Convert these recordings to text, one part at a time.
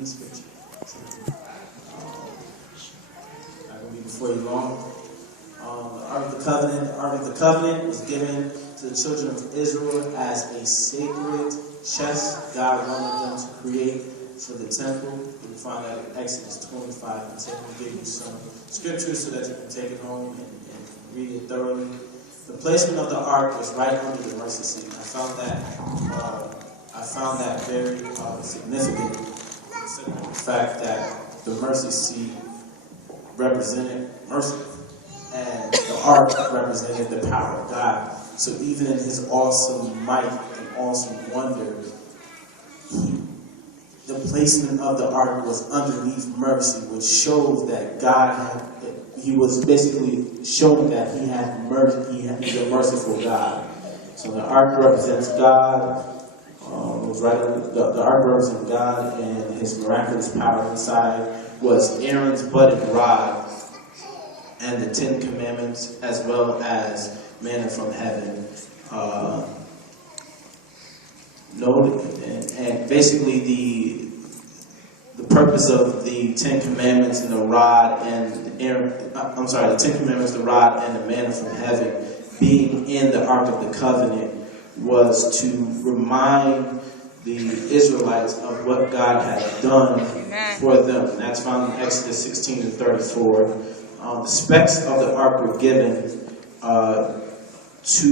the scripture. Not going to be before you long. The Ark of the Covenant was given to the children of Israel as a sacred chest God wanted them to create for the temple. You can find that in Exodus 25 and 10. We'll give you some scriptures so that you can take it home and read it thoroughly. The placement of the ark was right under the mercy seat. I found that very significant, considering the fact that the mercy seat represented mercy, and the ark represented the power of God. So even in his awesome might and awesome wonder, the placement of the ark was underneath mercy, which shows that he was basically showing that he had mercy. He's a merciful God. So the ark represents God. The ark represents God, and his miraculous power inside was Aaron's budded rod and the 10 Commandments, as well as manna from heaven. And basically the purpose of the 10 Commandments and the rod and the 10 Commandments, the rod and the manna from heaven being in the Ark of the Covenant was to remind the Israelites of what God had done for them. And that's found in Exodus 16 and 34. The specs of the ark were given to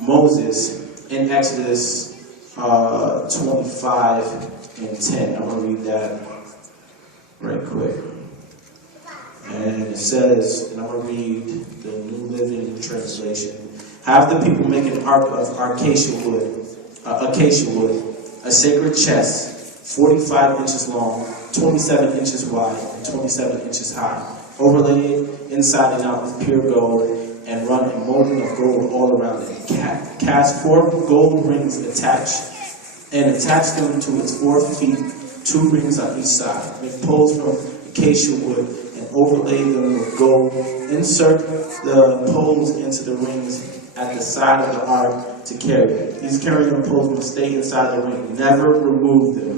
Moses in Exodus 25 and 10. I'm going to read that right quick. And it says, and I'm going to read the New Living Translation. Have the people make an ark of acacia wood, a sacred chest, 45 inches long, 27 inches wide, and 27 inches high. Overlay it inside and out with pure gold, and run a molding of gold all around it. Cast 4 gold rings attach them to its 4 feet, 2 rings on each side. Make poles from acacia wood and overlay them with gold. Insert the poles into the rings at the side of the ark to carry it. These carrying poles will stay inside the ring. Never remove them.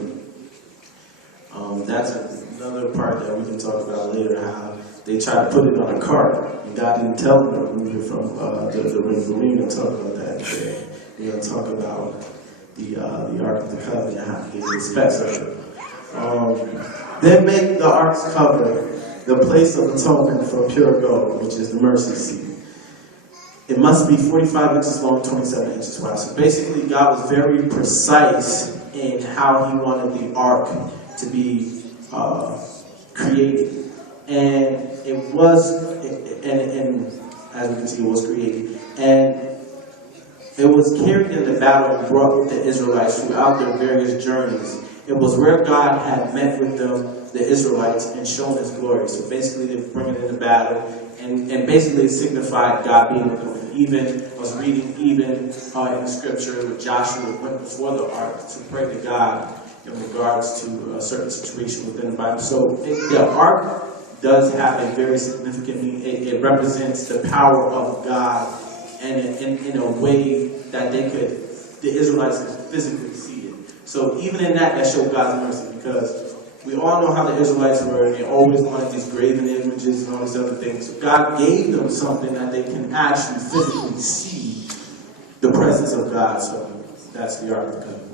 That's another part that we can talk about later, how they try to put it on a cart, and God didn't tell them to remove it from the ring. But we're going to talk about that today. We're going to talk about the Ark of the Covenant, how to get the specs of it. Then make the Ark's cover the place of atonement for pure gold, which is the mercy seat. It must be 45 inches long, 27 inches wide. So basically, God was very precise in how he wanted the ark to be created. And it was, and as we can see, it was created. And it was carried in the battle and brought with the Israelites throughout their various journeys. It was where God had met with them, the Israelites, and shown his glory. So basically, they were bringing in the battle, and basically it signified God being with them. I was reading in the scripture where Joshua went before the ark to pray to God in regards to a certain situation within the Bible. So the ark does have a very significant meaning. It represents the power of God, and in a way that the Israelites could physically see it. So even in that showed God's mercy, because we all know how the Israelites were, and they always wanted these graven images and all these other things. So God gave them something that they can actually physically see the presence of God. So that's the Ark of the Covenant.